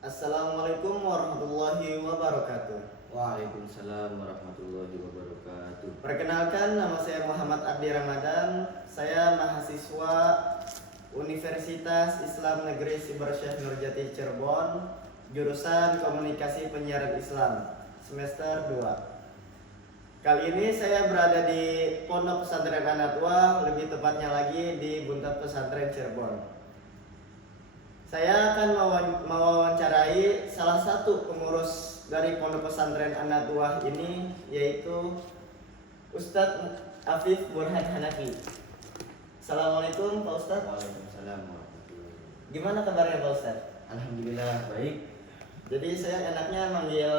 Assalamualaikum warahmatullahi wabarakatuh. Waalaikumsalam warahmatullahi wabarakatuh. Perkenalkan, nama saya Muhammad Abdi Ramadan. Saya mahasiswa Universitas Islam Negeri Sibar Syekh Nurjati Cirebon, jurusan Komunikasi Penyiaran Islam, semester 2. Kali ini saya berada di Pondok Pesantren An-Nadwa, lebih tepatnya lagi di Buntat Pesantren Cirebon. Saya akan mewawancarai salah satu pengurus dari Pondok Pesantren An-Nadwa ini, yaitu Ustadz Afif Burhan Hanafi. Assalamualaikum Pak Ustadz. Waalaikumsalam warahmatullahi wabarakatuh. Gimana kabarnya Pak Ustadz? Alhamdulillah baik. Jadi saya enaknya manggil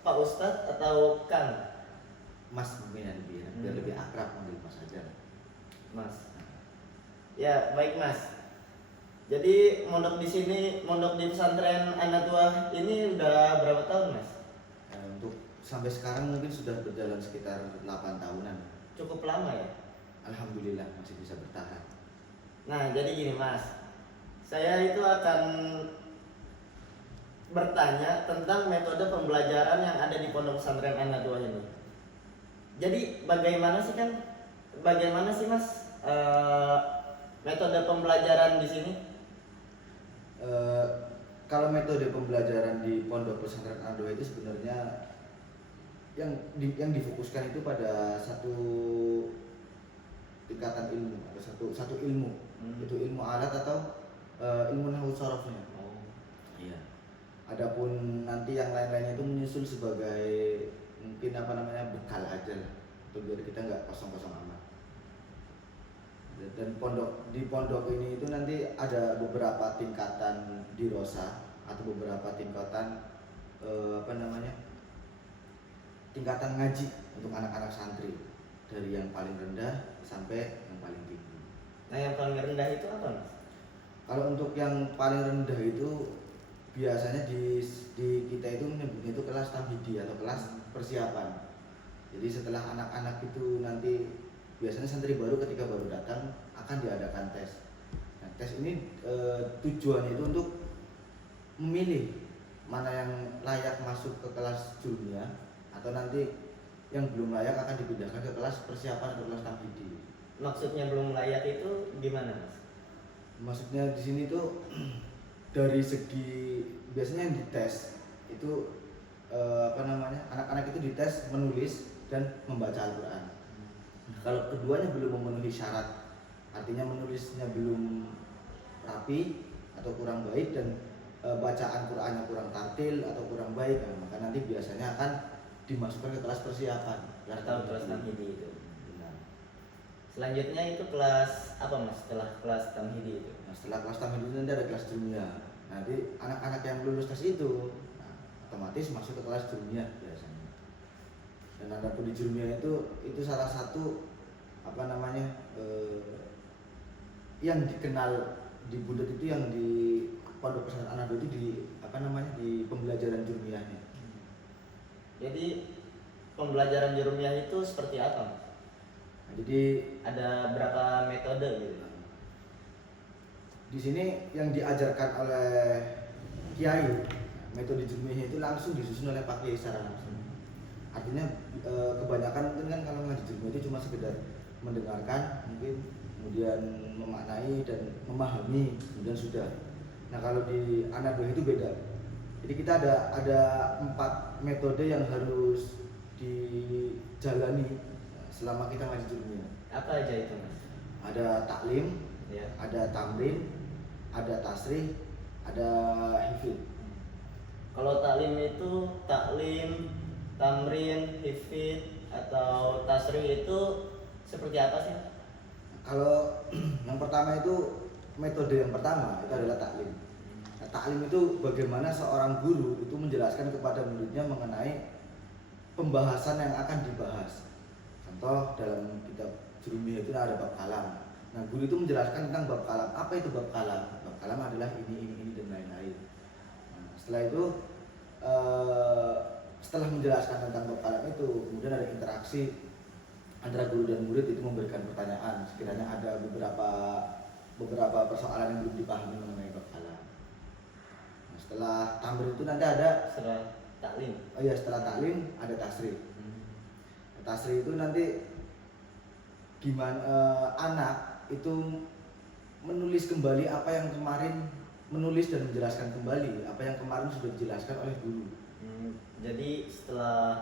Pak Ustadz atau Kang? Mas mungkin biar lebih akrab manggil Mas aja. Mas. Ya, baik Mas. Jadi mondok di pesantren An-Nadwa ini udah berapa tahun Mas? Untuk sampai sekarang mungkin sudah berjalan sekitar 8 tahunan. Cukup lama ya? Alhamdulillah masih bisa bertahan. Nah, jadi gini Mas, saya itu akan bertanya tentang metode pembelajaran yang ada di Pondok Pesantren An-Nadwa ini. Jadi bagaimana sih Mas metode pembelajaran di sini? Kalau metode pembelajaran di Pondok Pesantren An-Nadwa itu sebenarnya yang difokuskan itu pada satu tingkatan ilmu atau satu ilmu, itu ilmu alat atau ilmu nahwu sharafnya. Oh. Iya. Adapun nanti yang lain-lainnya itu menyusul sebagai mungkin bekal aja lah, untuk biar kita nggak kosong-kosong amat. Dan di pondok ini itu nanti ada beberapa tingkatan dirosa atau beberapa tingkatan tingkatan ngaji untuk anak-anak santri, dari yang paling rendah sampai yang paling tinggi. Nah, yang paling rendah itu apa Mas? Kalau untuk yang paling rendah itu biasanya di kita itu menyebutnya itu kelas tamhidi atau kelas persiapan. Jadi setelah anak-anak itu nanti biasanya santri baru ketika baru datang akan diadakan tes. Nah, tes ini tujuannya itu untuk memilih mana yang layak masuk ke kelas jurnia, atau nanti yang belum layak akan dipindahkan ke kelas persiapan atau kelas tamhidi. Maksudnya belum layak itu gimana Mas? Maksudnya di sini tuh dari segi biasanya yang dites itu anak-anak itu dites menulis dan membaca Al-Quran. Kalau keduanya belum memenuhi syarat, artinya menulisnya belum rapi atau kurang baik, dan bacaan Qurannya kurang tartil atau kurang baik, maka nanti biasanya akan dimasukkan ke kelas persiapan Atau kelas tamhidi itu. Benar. Selanjutnya itu kelas apa Mas? Setelah kelas tamhidi itu. Nah, setelah kelas tamhidi nanti ada kelas jurnia. Nanti anak-anak yang lulus tes itu otomatis masuk ke kelas jurnia biasanya. Dan adapun di jurnia itu salah satu yang dikenal di Bundet itu, yang di Pondok Pesantren An-Nadwa itu di pembelajaran jurniahnya. Jadi pembelajaran jurumiyah itu seperti apa Mas? Nah, jadi Ada berapa metode gitu? di sini yang diajarkan oleh kiai, metode jurniahnya itu langsung disusun oleh Pak Kiai secara langsung. Artinya kebanyakan mungkin kan kalau ngaji jurniah itu cuma sekedar mendengarkan, mungkin kemudian memaknai dan memahami, kemudian sudah. Nah, kalau di An-Nadwa itu beda. Jadi kita ada 4 metode yang harus dijalani selama kita ngaji jurniah. Apa aja itu Mas? Ada taklim, Ya. ada tamrin, ada tasrih, ada hifid. Kalau taklim itu taklim, tamrin, hifid atau tasrih itu seperti apa sih? Kalau yang pertama itu, metode yang pertama itu adalah taklim. Nah, taklim itu bagaimana seorang guru itu menjelaskan kepada muridnya mengenai pembahasan yang akan dibahas. Contoh dalam kitab Jurumiyah itu ada bab kalam. Nah, guru itu menjelaskan tentang bab kalam. Apa itu bab kalam? Bab kalam adalah ini dan lain-lain. Nah, setelah itu setelah menjelaskan tentang bab kalam itu, kemudian ada interaksi antara guru dan murid, itu memberikan pertanyaan sekiranya ada beberapa persoalan yang belum dipahami mengenai bab kalam. Nah, Setelah tamrin itu nanti ada setelah taklim. oh iya setelah taklim ada tasri. Tasri itu nanti gimana anak itu menulis kembali apa yang kemarin menulis dan menjelaskan kembali apa yang kemarin sudah dijelaskan oleh guru. Jadi setelah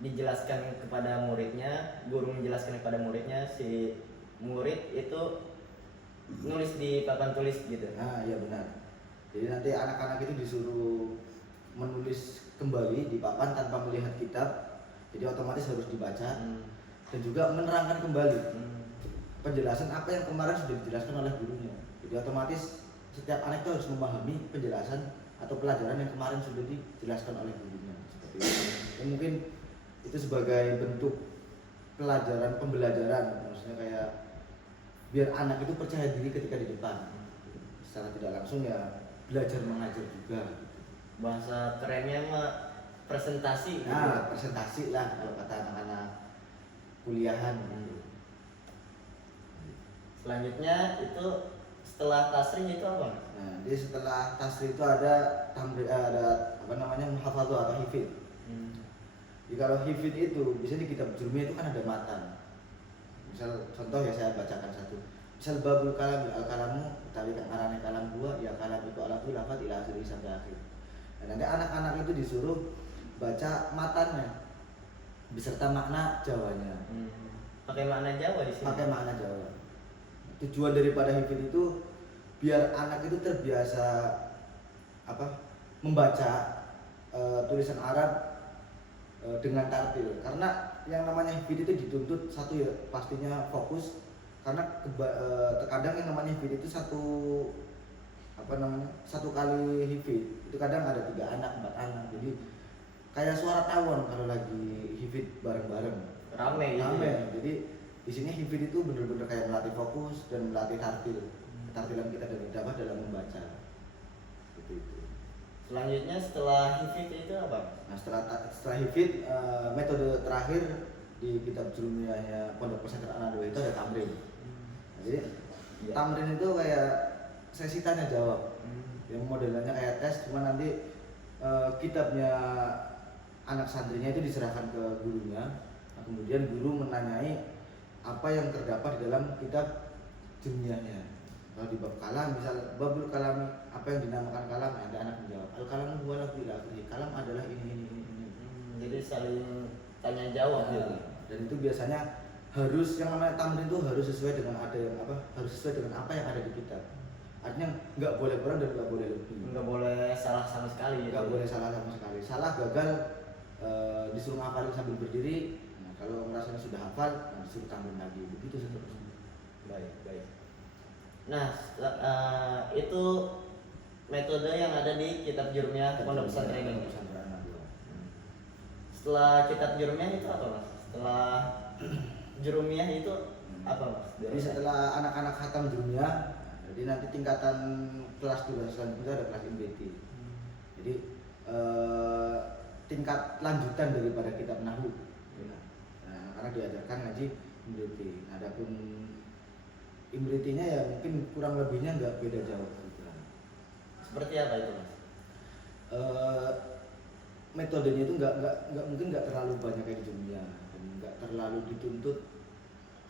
dijelaskan kepada muridnya, guru menjelaskan kepada muridnya, si murid itu nulis di papan tulis gitu. Nah iya benar. Jadi nanti anak-anak itu disuruh menulis kembali di papan tanpa melihat kitab. Jadi otomatis harus dibaca dan juga menerangkan kembali penjelasan apa yang kemarin sudah dijelaskan oleh gurunya. Jadi otomatis setiap anak itu harus memahami penjelasan atau pelajaran yang kemarin sudah dijelaskan oleh gurunya. Seperti itu. Dan mungkin itu sebagai bentuk pelajaran pembelajaran, maksudnya kayak biar anak itu percaya diri ketika di depan. Secara tidak langsung ya belajar mengajar juga. Bahasa kerennya mah presentasi gitu. Nah, presentasi lah kalau kata anak-anak kuliahan gitu. Selanjutnya itu setelah tasrih itu apa? Nah, jadi setelah tasrih itu ada ada apa namanya muhafadzah atau hifid. Jadi kalau hifid itu bisa di kitab jurmiyah itu kan ada matan. Misal contoh ya saya bacakan satu. Misal babul kalam al kalamu utawi kang arane kalam dua ya kalam itu alaful lafat ila akhir sampai akhir. Nah, nanti anak-anak itu disuruh baca matannya beserta makna Jawanya. Pakai makna Jawa di sini. Pakai makna Jawa. Tujuan daripada hifid itu biar anak itu terbiasa membaca tulisan Arab dengan tartil. Karena yang namanya hifid itu dituntut satu ya pastinya fokus karena terkadang yang namanya hifid itu satu kali hifid itu kadang ada 3 anak 4 anak, jadi kayak suara tawon kalau lagi hifid bareng-bareng Rame. Jadi di sini hifid itu benar-benar kayak melatih fokus dan melatih ketartilan kita dalam membaca gitu itu. Selanjutnya setelah hifid itu apa? Nah setelah hifid metode terakhir di kitab jurmiyahnya Pondok Pesantren An-Nadwa itu ada tamrin. Jadi tamrin itu kayak sesi tanya jawab yang modelnya kayak tes, cuma nanti kitabnya anak santrinya itu diserahkan ke gurunya. Nah, kemudian guru menanyai apa yang terdapat di dalam kitab jurmiyahnya. Kalau di bab kalam, misal babul kalam, apa yang dinamakan kalam, ada anak menjawab al kalamu huwa lahu ila akhirih. Kalam adalah ini. Jadi saling tanya jawab gitu. Dan itu biasanya harus yang namanya tamrin itu harus sesuai dengan harus sesuai dengan apa yang ada di kitab. Artinya nggak boleh kurang dan nggak boleh lebih. Nggak boleh salah sama sekali. Nggak boleh salah sama sekali. Salah gagal disuruh ngafalin sambil berdiri. Nah, kalau merasanya sudah hafal, disuruh tamrin lagi. Begitu seterusnya. Baik. Nah, itu metode yang ada di kitab jurmiyah Pondok Pesantren ini. Setelah kitab jurmiyah itu apa, Mas? Setelah jurmiyah itu apa, Mas? Jadi setelah anak-anak khatam jurmiyah, jadi nanti tingkatan kelas 2 selanjutnya ada kelas imriti. Jadi tingkat lanjutan daripada kitab nahwu. Nah, karena diajarkan ngaji imriti. Adapun imritinya ya mungkin kurang lebihnya nggak beda jauh juga. Seperti apa itu, Mas? Metodenya itu mungkin nggak terlalu banyak kayak di jurmiyah dan nggak terlalu dituntut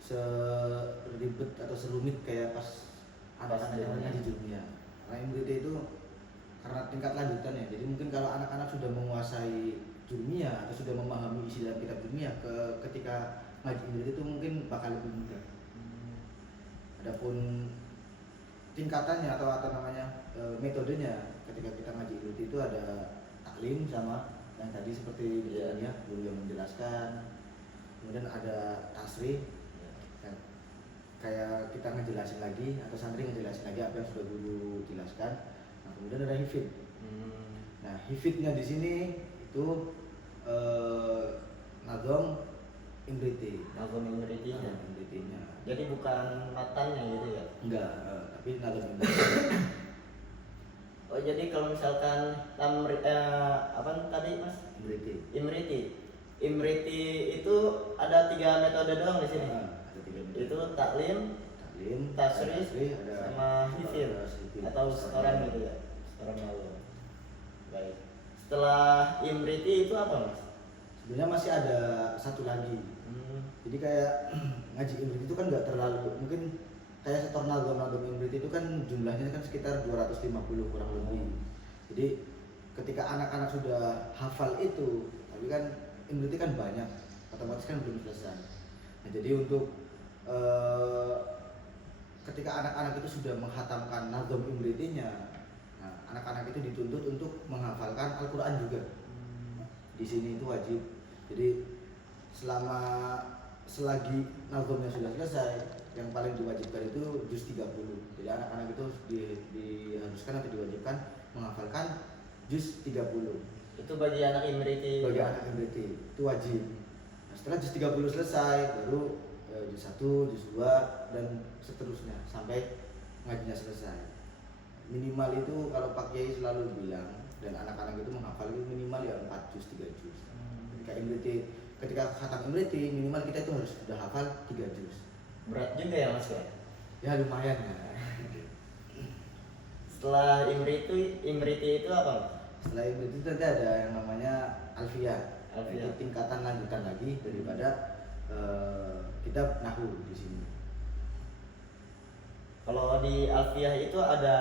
seribet atau serumit kayak pas anak-anak yang di jurmiyah. Karena imriti itu karena tingkat lanjutannya, jadi mungkin kalau anak-anak sudah menguasai jurmiyah atau sudah memahami isi dalam kitab jurmiyah ketika ngaji imriti itu mungkin bakal lebih mudah. Adapun tingkatannya atau metodenya ketika kita ngaji imriti itu ada taklim sama yang tadi seperti ya guru yang menjelaskan, kemudian ada tasrih kayak kita ngejelasin lagi atau santri ngejelasin lagi apa yang sudah guru jelaskan. Nah, kemudian ada hifid. Nah, hifidnya di sini itu nazom imriti. Nazom imritinya. Imritinya. Jadi bukan matannya gitu ya? Enggak, tapi nazom imriti. Oh, jadi kalau misalkan apa tadi, Mas? Imriti itu ada 3 metode doang di sini. Ada 3 metode. Itu taklim, tasrih, ada sama hifid atau setoran gitu ya. Setoran Allah. Setelah Imriti itu apa mas? Sebenarnya masih ada satu lagi. Jadi kayak ngaji Imrit itu kan nggak terlalu, mungkin kayak setor nagom Imrit itu kan jumlahnya kan sekitar 250 kurang lebih. Jadi ketika anak-anak sudah hafal itu, tapi kan Imrit kan banyak, otomatis kan belum selesai. Nah, jadi untuk ketika anak-anak itu sudah menghatamkan nagom Imritinya, nah, anak-anak itu dituntut untuk menghafalkan Al-Quran juga. Di sini itu wajib. Jadi selagi nazomnya sudah selesai, yang paling diwajibkan itu juz 30. Jadi anak-anak itu diharuskan atau diwajibkan menghafalkan juz 30. Itu bagi anak Imriti. Bagi anak Imriti itu wajib. Nah, setelah juz 30 selesai, baru juz 1, juz 2 dan seterusnya sampai ngajinya selesai. Minimal itu kalau Pak Kiai selalu bilang, dan anak-anak itu menghafal itu minimal ya 4 juz, 3 juz. Ketika khatam Imriti minimal kita itu harus sudah hafal 3 juz. Berat juga ya mas ya? Ya lumayan ya. Setelah Imriti itu apa mas? Setelah Imriti nanti ada yang namanya Alfiyah. Alfiyah. Itu tingkatan lanjutan lagi daripada kitab Nahwu di sini. Kalau di Alfiyah itu ada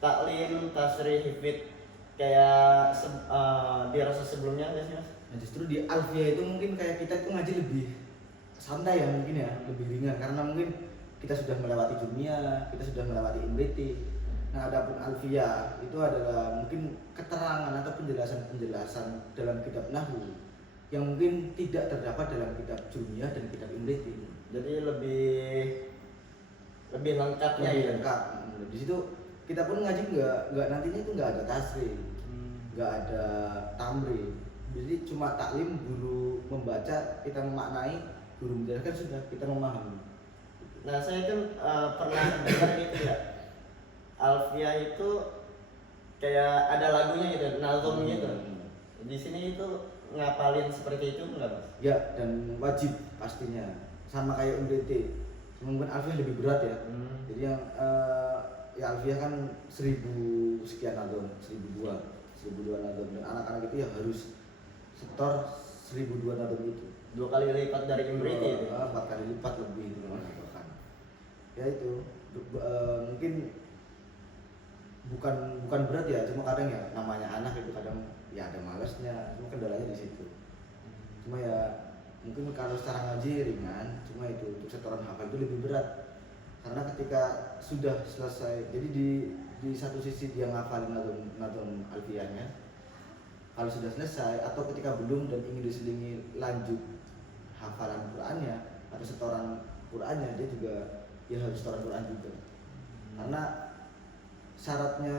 taklim, tasrih, hifid kayak di rasa sebelumnya nggak sih mas? Nah justru di Alfiyah itu mungkin kayak kita itu ngaji lebih santai ya mungkin ya, lebih ringan karena mungkin kita sudah melewati dunia, kita sudah melewati Imriti. Nah adapun Alfiyah itu adalah mungkin keterangan atau penjelasan dalam kitab Nahwu yang mungkin tidak terdapat dalam kitab Jumiyah dan kitab Imriti. Jadi lebih lengkapnya Lebih ya. lengkap. Di situ kita pun ngaji nggak nantinya itu nggak ada tasrih, nggak ada tamri. Jadi cuma taklim, guru membaca, kita memaknai, guru menjelaskan sudah kita memahami. Nah saya kan pernah dengar gitu ya, Alfiyah itu kayak ada lagunya gitu, nazom gitu. Di sini itu ngapalin seperti itu enggak mas? Ya dan wajib pastinya, sama kayak Imriti. Cuma mungkin Alfiyah lebih berat ya. Jadi yang ya Alfiyah kan 1000 sekian nazom, 1002 nazom, dan anak-anak itu ya harus setor 1002 nazom itu. 2 kali lipat dari Imriti itu. 4 kali lipat lebih itu bahkan. Ya itu mungkin bukan berat ya, cuma kadang ya namanya anak itu kadang ya ada malesnya, cuma kendalanya di situ. Cuma ya mungkin kalau secara ngaji ringan, cuma itu untuk setoran hafal itu lebih berat karena ketika sudah selesai, jadi di satu sisi dia ngafalin nazom Alfiyahnya, kalau sudah selesai atau ketika belum dan ingin diselingi lanjut hafalan Qur'annya atau setoran Qur'annya, dia juga ya harus setoran Qur'an juga. Karena syaratnya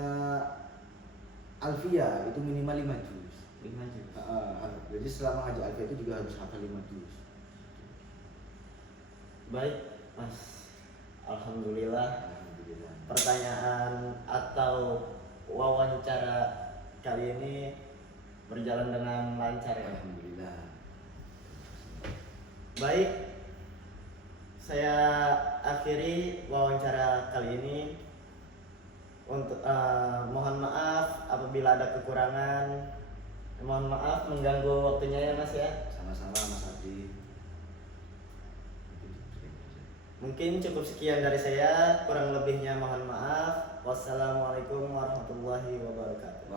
Alfiyah itu minimal 5 juz. 5 juz. Jadi selama ngaji Alfiyah itu juga harus hafal 5 juz. Baik mas, Alhamdulillah. Alhamdulillah. Pertanyaan atau wawancara kali ini berjalan dengan lancar ya. Alhamdulillah. Baik, saya akhiri wawancara kali ini. Untuk mohon maaf apabila ada kekurangan. Mohon maaf mengganggu waktunya ya mas ya. Sama-sama Mas Abdi. Mungkin cukup sekian dari saya, kurang lebihnya mohon maaf. Wassalamualaikum warahmatullahi wabarakatuh.